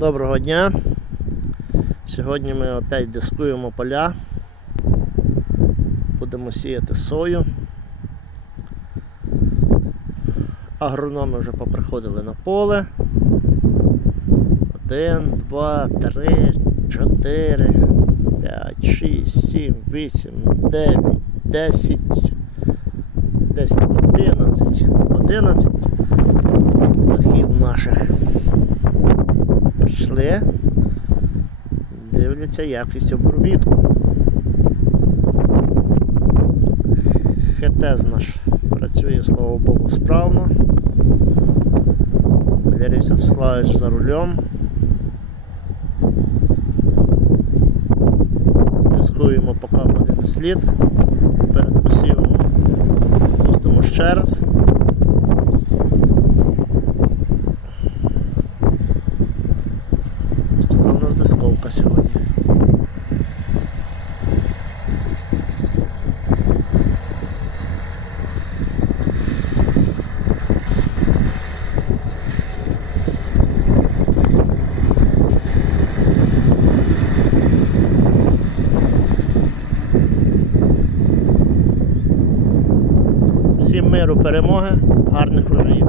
Доброго дня. Сьогодні ми опять дискуємо поля. Будемо сіяти сою. Агрономи вже поприходили на поле. Один, два, три, чотири, п'ять, шість, сім, вісім, дев'ять, десять, десять, одинадцять, одинадцять дахів наших прийшли, дивляться якість обробітку. Хетез наш працює, слава Богу, справно. Валерій Вячеславович за рулем. Дискуємо поки один слід. Перед посівом пустимо ще раз. Нас сьогодні. Всім миру, перемоги, гарних врожаїв.